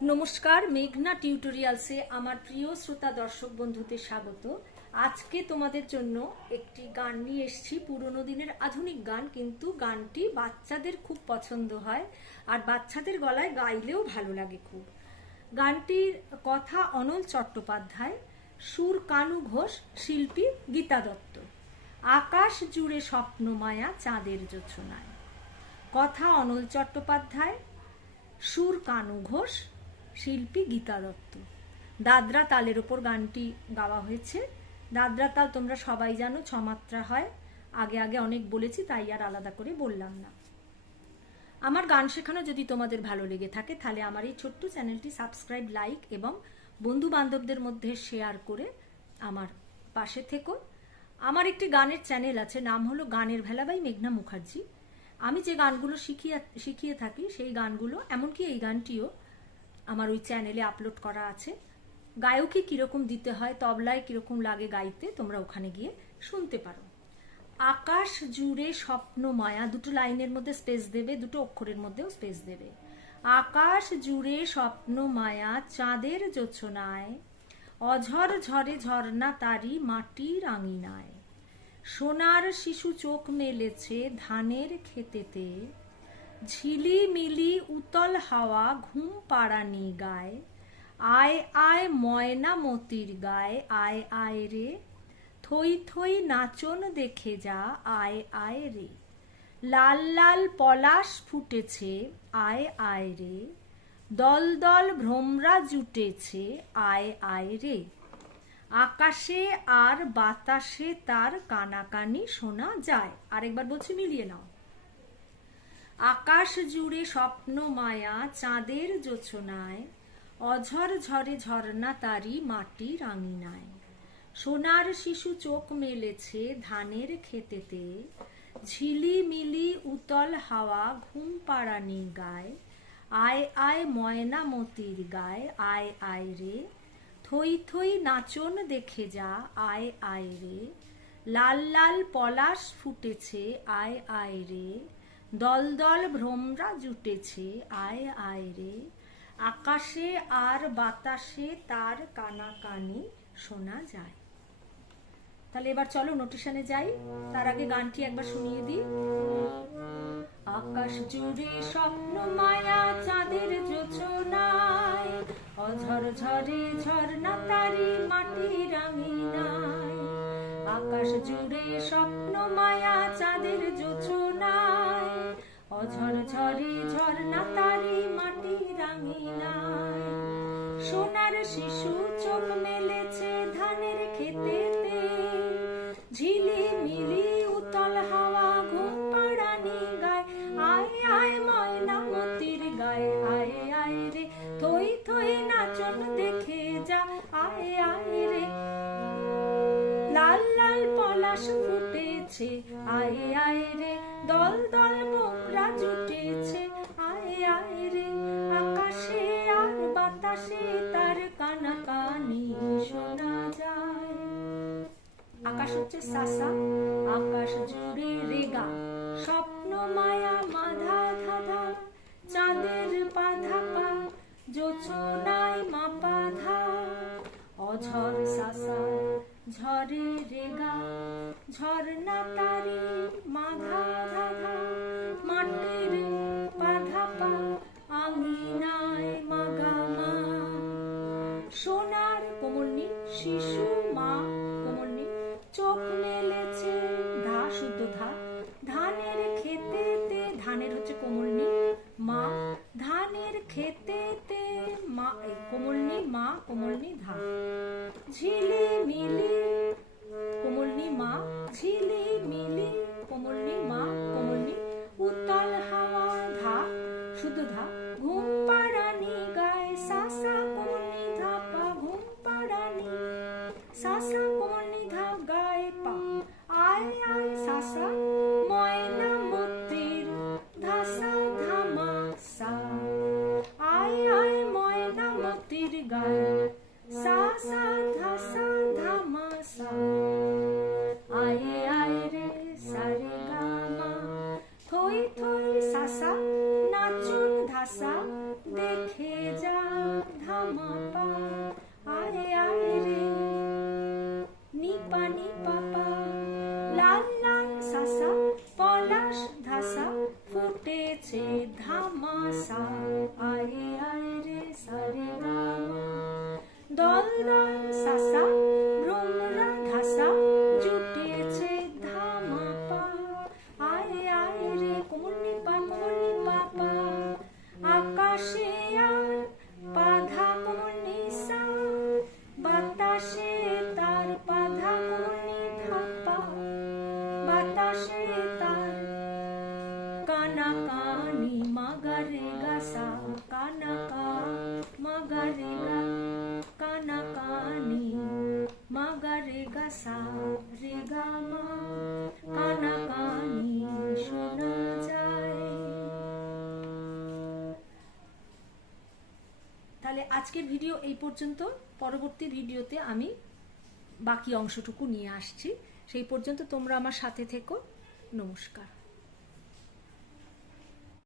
নমস্কার, মেঘনা টিউটোরিয়ালসে আমার প্রিয় শ্রোতা দর্শক বন্ধুদের স্বাগত। আজকে তোমাদের জন্য একটি গান নিয়ে এসেছি, পুরোনো দিনের আধুনিক গান, কিন্তু গানটি বাচ্চাদের খুব পছন্দ হয় আর বাচ্চাদের গলায় গাইলেও ভালো লাগে খুব। গানটির কথা অনল চট্টোপাধ্যায়, সুর কানু ঘোষ, শিল্পী গীতা দত্ত। আকাশ জুড়ে স্বপ্ন মায়া চাঁদের জোছনায় কথা অনল চট্টোপাধ্যায়, সুর কানু ঘোষ শিল্পী গীতা দত্ত। দাদরা তালের ওপর গানটি গাওয়া হয়েছে। দাদরা তাল তোমরা সবাই জানো, ছমাত্রা হয়। আগে আগে অনেক বলেছি, তাই আর আলাদা করে বললাম না। আমার গান শেখানো যদি তোমাদের ভালো লেগে থাকে, তাহলে আমার এই ছোট্ট চ্যানেলটি সাবস্ক্রাইব, লাইক এবং বন্ধু বান্ধবদের মধ্যে শেয়ার করে আমার পাশে থেকো। আমার একটি গানের চ্যানেল আছে, নাম হলো গানের ভেলা বাই মেঘনা মুখার্জি। আমি যে গানগুলো শিখিয়ে শিখিয়ে থাকি, সেই গানগুলো, এমনকি এই গানটিও আমার ওই চ্যানেলে আপলোড করা আছে। গায়কই কীরকম দিতে হয়, তবলায় কীরকম লাগে গাইতে, তোমরা ওখানে গিয়ে শুনতে পারো। আকাশ জুড়ে স্বপ্ন মায়া, দুটো লাইনের মধ্যে স্পেস দেবে, দুটো অক্ষরের মধ্যেও স্পেস দেবে। আকাশ জুড়ে স্বপ্ন মায়া, চাঁদের জোছনায় অঝর ঝরে ঝর্ণা তারি মাটির আঙিনায় সোনার শিশু চোখ মেলেছে ধানের খেতেতে ঝিলি মিলি উতল হাওয়া ঘুম পাড়ানি গায়। আয় আয় ময়না মতির গায়ে, আয় আয় রে। থই থই নাচন দেখে যা, আয় আয় রে। লাল লাল পলাশ ফুটেছে, আয় আয় রে। দল দল ভ্রমরা জুটেছে, আয় আয় রে। আকাশে আর বাতাসে তার কানাকানি শোনা যায়। আরেকবার বলছি মিলিয়ে নাও। আকাশ জুড়ে স্বপ্ন মায়া চাঁদের জোছনায় অঝর ঝরে ঝর্ণা তারি মাটি রাঙিনায়। সোনার শিশু চোখ মেলেছে ধানের খেতেতে ঝিলি মিলি উতল হাওয়া ঘুম পাড়ানি গায়। আয় আয় ময়না মতির গায়, আয় আয় রে, থই থই নাচন দেখে যা, আয় আয় রে। লাল লাল পলাশ ফুটেছে, আয় আয় রে। দল দল ভ্রমরা জুটেছে, আয় আয় রে। আকাশে আর বাতাসে তার কানাকানি শোনা যায়। তাহলে এবার চলো নোটিশনে যাই। তার আগে গানটি একবার শুনিয়ে দিই। আকাশ জুড়ে স্বপ্ন মায়া, চাঁদের যোচনায় অঝর ঝরে ঝর্ণা তারি মাটি রাঙিনায়। আকাশ জুড়ে স্বপ্ন মায়া, চাঁদের অঝর ঝরে ঝর্ণা তারি মাটি রাঙিনায় সোনার শিশু চোখ মেলেছে ধানের খেতেতে ঝিলি মিলি উতল হাওয়া ঘুম পাড়ানি গায়। আয় আয় ময়না মতির গায়ে, আয় আয় রে, থই থই নাচন দেখে যা। আয় আয় রে। লাল লাল পলাশ ফুটেছে। আয় আয় রে, দল দল বোমরা আকাশ হচ্ছে সাসা, আকাশ জুড়ে রেগা। স্বপ্ন মায়া, মাধা ধাধা, চাঁদের পাধা পা জোছনায় মাপা ধা। অঝর সাসা ঝরে রেগা, ঝর্ণা তারি চোখ মেলেছে ধা শুদ্ধ ধা ধানের খেতেতে, ধানের হচ্ছে কোমলনি মা। ধানের খেতেতে, মা কোমলনি মা কোমলনি ধা। ঝিলি মিলি কোমলনি মা। ঝিলি মিলি কোমলনি মা কোমলনি উত্তাল হাওয়া ধা শুদ্ধ ধা ঘুম পাড়ানি গায়ে সাসা কোমলনি ধা পা। ঘুম পাড়ানি সাসা কোমলনি আয় তাহলে আজকের ভিডিও এই পর্যন্ত। পরবর্তী ভিডিওতে আমি বাকি অংশটুকু নিয়ে আসছি। সেই পর্যন্ত তোমরা আমার সাথে থেকো। নমস্কার।